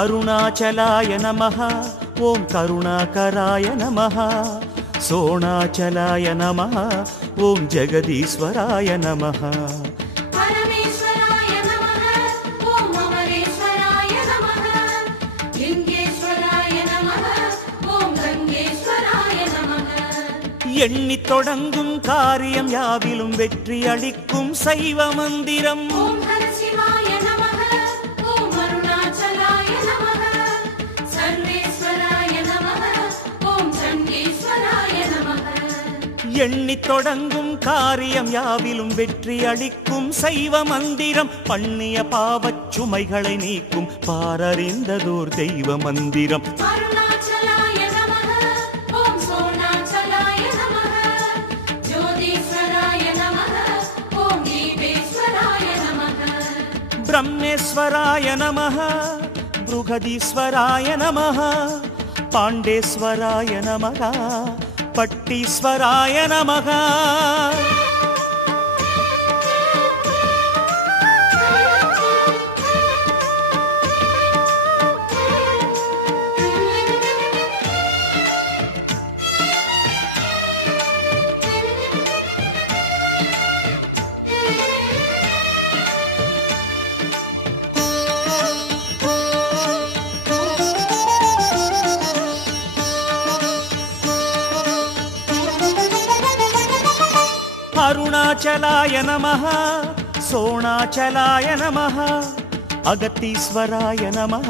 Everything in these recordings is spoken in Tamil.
अरुणाचलाय नमः ओं करुणाकराय नमः सोणाचलाय नमः ओं जगदीश्वराय नमः परमेश्वराय नमः ओं अमरेश्वराय नमः लिंगेश्वराय नमः ओं गंगेश्वराय नमः எண்ணி தொடங்கும் காரியம் யாவிலும் வெற்றி அளிக்கும் சைவ மந்திரம் ओं हर शिवाय नमः ओं अरुणाचलाय नमः सर्वेश्वराय नमः ओं चंडीश्वराय नमः எண்ணி தொடங்கும் காரியம் யாவிலும் வெற்றி அளிக்கும் சைவ மந்திரம் பண்ணிய பாவச் சுமைகளை நீக்கும் பாரறிந்ததோர் தெய்வ மந்திரம் अरुणाचलाय नमः ओं सोणाचलाय नमः ज्योतिश्वराय नमः ओं दीपेश्वराय नमः ब्रह्मेश्वराय नमः बृहदीश्वराय नमः पाण्डेश्वराय नमः पट्टीश्वराय नमः अरुणाचलाय नमः सोणाचलाय नमः अगतीश्वराय नमः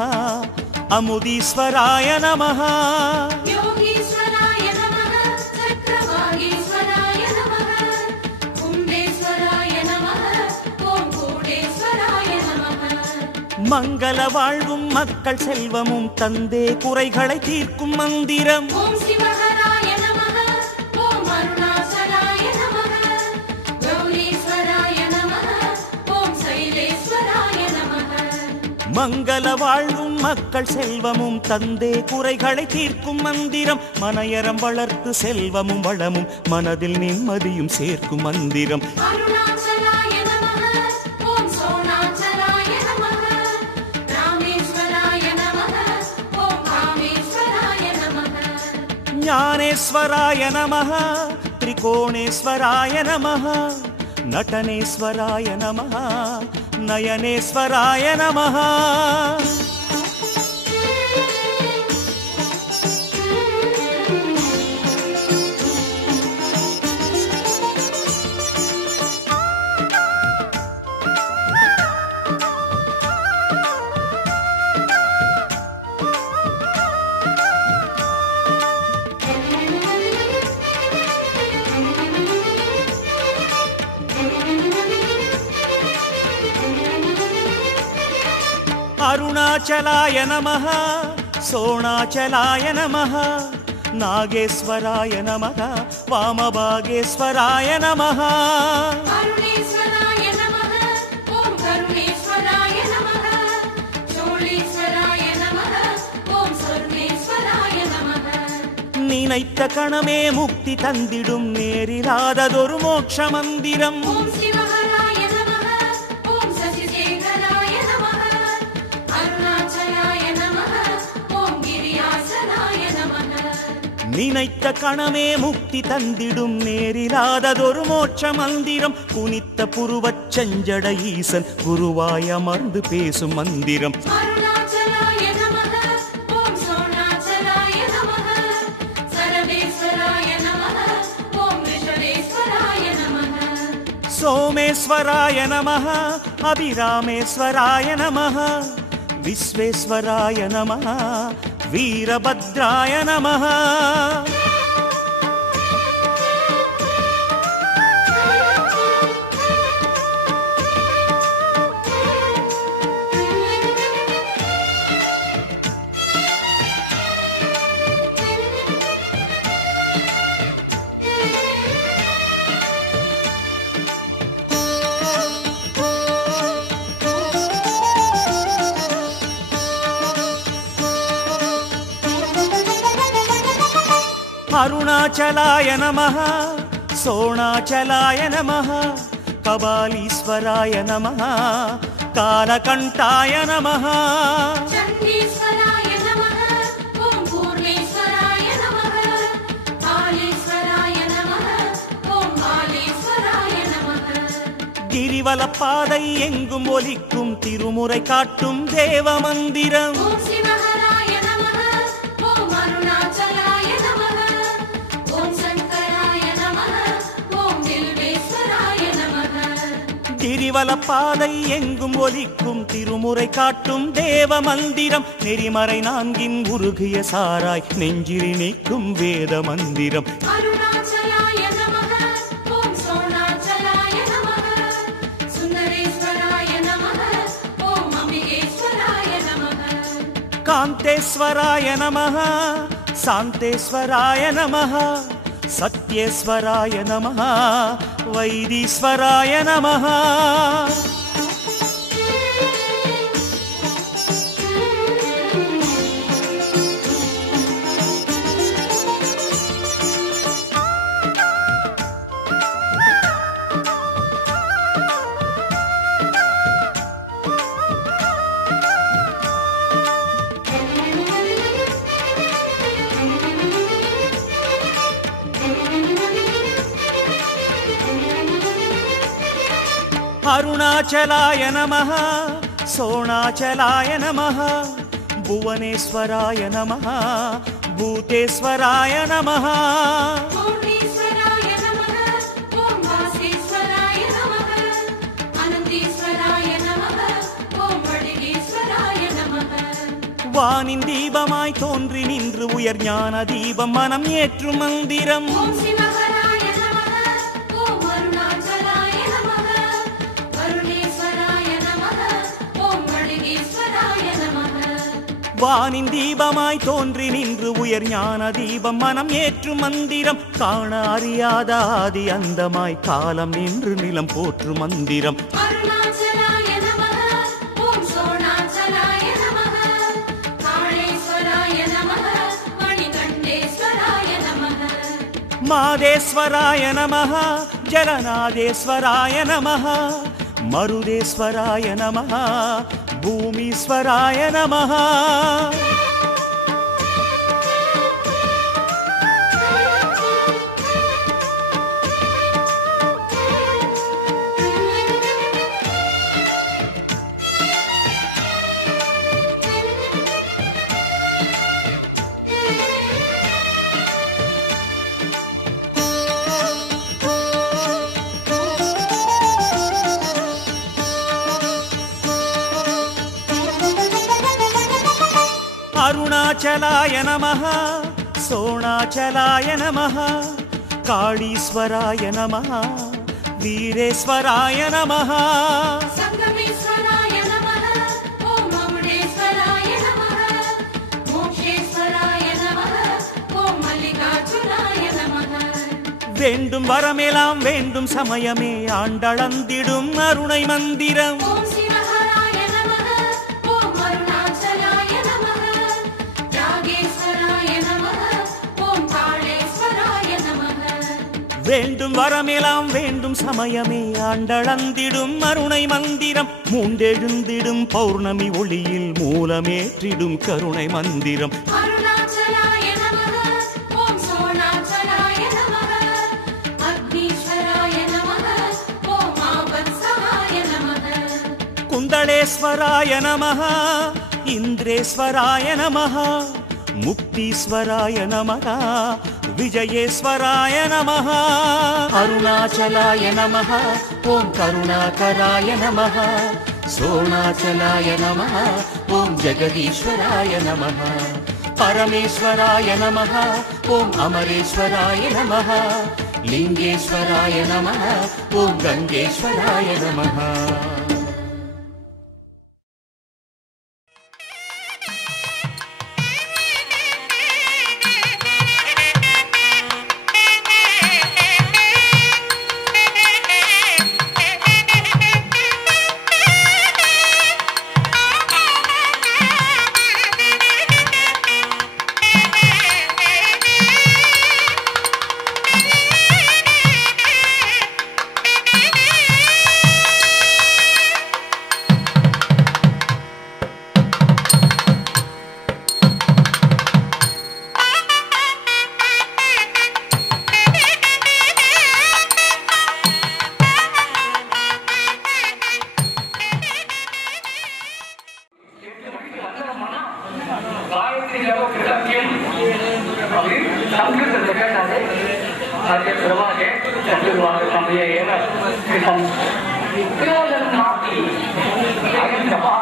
अमुदीश्वराय नमः योगीश्वराय नमः चक्रवागीश्वराय नमः कुंडेश्वराय नमः ओं कूडेश्वराय नमः मंगल वाழ்வும் மக்கள் செல்வமும் தந்தே குறைகளை தீர்க்கும் மந்திரம் ओं शिवहराय नमः ओं अरुणाचलाय नमः गौरीश्वराय नमः ओं शैलेश्वराय नमः மங்கள வாழ்வும் மக்கள் செல்வமும் தந்தே குறைகளை தீர்க்கும் மந்திரம் மனையறம் வளர்த்து செல்வமும் வளமும் மனதில் நிம்மதியும் சேர்க்கும் மந்திரம் अरुणाचलाय नमः ओं सोणाचलाय नमः रामेश्वराय नमः ओं कामेश्वराय नमः ஞானேஸ்வராய நமः त्रिकोणेश्वराय नमः नटनेश्वराय नमः नयनेश्वराय नमः अरुणाचलाय नमः सोणाचलाय नमः नागेश्वराय नमः वामभागेश्वराय नमः अरुणेश्वराय नमः ओं करुणेश्वराय नमः चोळीश्वराय नमः ओं सर्वेश्वराय नमः நினைத்த கணமே முக்தி தந்திடும் நேரிராததொரு மோட்ச மந்திரம் ओं शिवहराय नमः ओं शशिशेखराय नमः अरुणाचलाय नमः ओं गिरियाचलाय नमः நினைத்த கணமே முக்தி தந்திடும் நேரிராததொரு மோட்ச மந்திரம் குனித்த புருவச் செஞ்சட ஈசன் குருவாய் அமர்ந்து பேசும் மந்திரம் अरुणाचलाय नमः ओं सोणाचलाय नमः सर्वेश्वराय नमः ओं ऋषभेश्वराय नमः सोमेश्वराय नमः अभिरामेश्वराय नमः विश्वेश्वराय नमः वीरभद्राय नमः अरुणाचलाय नमः सोणाचलाय नमः कबालीश्वराय नमः कालकण्ठाय नमः चण्डीश्वराय கிரிவலப்பாதை எங்கும் ஒலிக்கும் திருமுறை காட்டும் தேவ மந்திரம். ஓம் சிவஹராய நமஹ ஓம் அருணாச்சலாய நமஹ ஓம் சங்கராய நமஹ ஓம் வில்வேஸ்வராய நமஹ. கிரிவலப்பாதை எங்கும் ஒலிக்கும் திருமுறை காட்டும் தேவ மந்திரம். நெறிமறை நான்கின் உருகிய சாராய் நெஞ்சில் நீக்கும் வேத மந்திரம். அருணாச்சலாய நமஹ ஓம் சோணாச்சலாய நமஹ சுந்தரேஸ்வராய நமஹ ஓம் அம்பிகேஸ்வராய நமஹ. காந்தேஸ்வராய நமஹ சாந்தேஸ்வராய நமஹ சத்யேஸ்வராய நமஹ வைதீஸ்வராய நமஹ. அருணாச்சலாய நமஹ சோணாச்சலாய நமஹ புவனேஸ்வராய நமஹ பூதேஸ்வராய நமஹ. பூர்ணேஸ்வராய நமஹ ஓம் வாசேஸ்வராய நமஹ அனந்தேஸ்வராய நமஹ ஓம் வடிகேஸ்வராய நமஹ. வானின் தீபமாய் தோன்றி நின்று உயர் ஞான தீபம் மனம் ஏற்றும் மந்திரம். ஓம் சிவஹராய நமஹ ஓம் அருணாச்சலாய நமஹ வருணேஸ்வராய நமஹ ஓம் வடிகேஸ்வராய நமஹ. வானின் தீபமாய் தோன்றி நின்று உயர் ஞான தீபம் மனம் ஏற்றும் மந்திரம். காண அறியாத ஆதி அந்தமாய் காலம் நின்று நிலம் போற்றும் மந்திரம். அருணாச்சலாய நமஹ ஓம் சோணாச்சலாய நமஹ காளேஸ்வராய நமஹ மணிகண்டேஸ்வராய நமஹ. மாதேஸ்வராய நமஹ ஜலநாதேஸ்வராய நமஹ மருதேஸ்வராய நமஹ பூமீஸ்வராய நமஹ. அருணாச்சலாய நமஹ சோணாச்சலாய நமஹ காளீஸ்வராய நமஹ வீரேஸ்வராய நமஹ. சங்கமேஸ்வராய நமஹ ஓம் மகுடேஸ்வராய நமஹ மோக்ஷேஸ்வராய நமஹ ஓம் மல்லிகார்ஜுனாய நமஹ. வேண்டும் வரமெல்லாம் வேண்டும் சமயமே ஆண்டளந்திடும் அருணை மந்திரம். ஓம் சிவஹராய நமஹ ஓம் அருணாச்சலாய நமஹ யாகேஸ்வராய நமஹ ஓம் காளேஸ்வராய நமஹ. வேண்டும் வரமெல்லாம் வேண்டும் சமயமே ஆண்டளந்திடும் அருணை மந்திரம். மூண்டெழுந்திடும் பௌர்ணமி ஒளியில் மூலமேற்றிடும் கருணை மந்திரம். அருணாச்சலாய நமஹ ஓம் சோணாச்சலாய நமஹ அக்னீஸ்வராய நமஹ ஓம் ஆபத்சகாய நமஹ. குந்தளேஸ்வராய நமஹ இந்திரேஸ்வராய நமஹ முக்தீஸ்வராய நமஹ விஜயேஸ்வராய நமஹ. அருணாச்சலாய நமஹ ஓம் கருணாகராய நமஹ சோணாச்சலாய நமஹ ஓம் ஜெகதீஸ்வராய நமஹ. பரமேஸ்வராய நமஹ ஓம் அமரேஸ்வராய நமஹ லிங்கேஸ்வராய நமஹ ஓம் கங்கேஸ்வராய நமஹ. गायत्री जब कृतज्ञम अभी संस्कृत में कहता है आज प्रवाह है संस्कृत समय है ना हम प्रयोजन नापी अगर जहाँ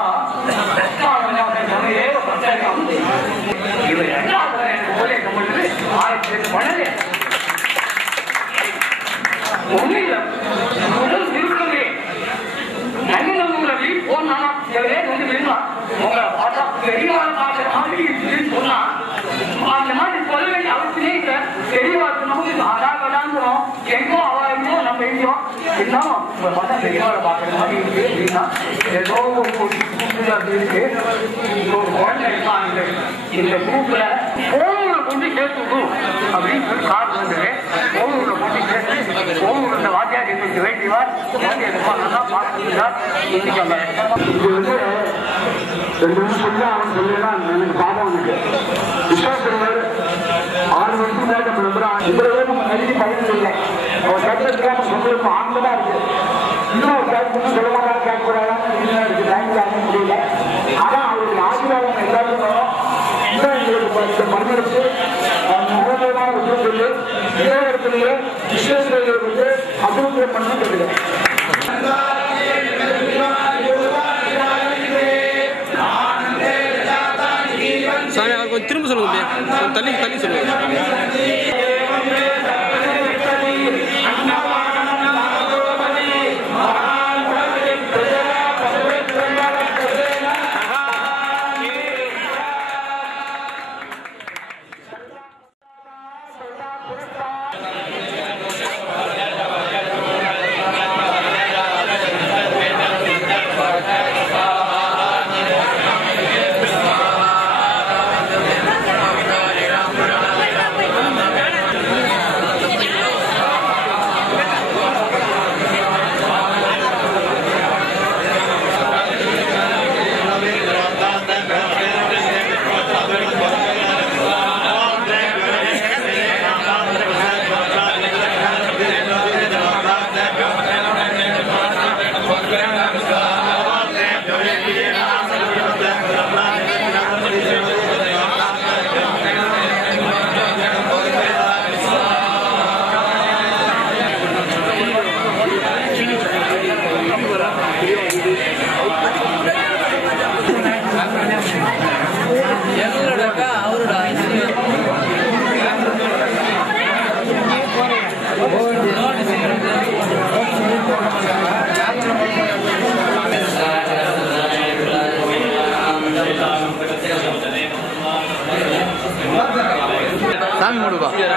कामना में समय है वो बच्चा काम दे ये क्या करें बोले कमरे आज से पढ़ने उन्हीं लोग दिलकरे नहीं लोगों ने भी वो नाना चले उन्हें बिना मगर आटा परिवार का आदमी दिन होना आज हमारे कोल में आवश्यक नहीं है परिवार को हम आधा बदाम को केंको आवाज में ना पेंजो इतना पता परिवार बात हमारी बिना ये दो को पूरा दिन के तो कौन नहीं पाएंगे इनके ग्रुप है और उन्हीं के तो अभी सरकार बन रहे और उन्हीं के और नवाजा के जो है दीवार ये ना बात किया इनकी क्या है ரெண்டு சொல்ல அவன் சொல்லா எனக்கு பாவம் உனக்கு விஸ்வாசர் 6 வருஷம் மேல நம்புறான் இவ்வளவு நம்ம நடிச்சு பயன் இல்லை அவன் சட்டத்துக்காக சொல்லுறது ஆண்களா இருக்கு இன்னும் கேட்கணும் சொல்ல மாட்டாங்க கேட்கக்கூடாது இருக்கு டைம்ல ஆக முடியல ஆனா அவருக்கு ஆசீர்வாதம் எல்லாரும் வரும் இன்னும் எங்களுக்கு மறுமடுத்து முகமான விஷயம் சொல்லி இதே இடத்துல விஸ்வேஸ்வரர் வந்து அபிவிருத்தி பண்ண சொல்லுங்க சாமி அவர் கொஞ்சம் திரும்ப சொல்லுங்க தள்ளி தள்ளி சொல்லுங்க சாமி மூடுவா கூட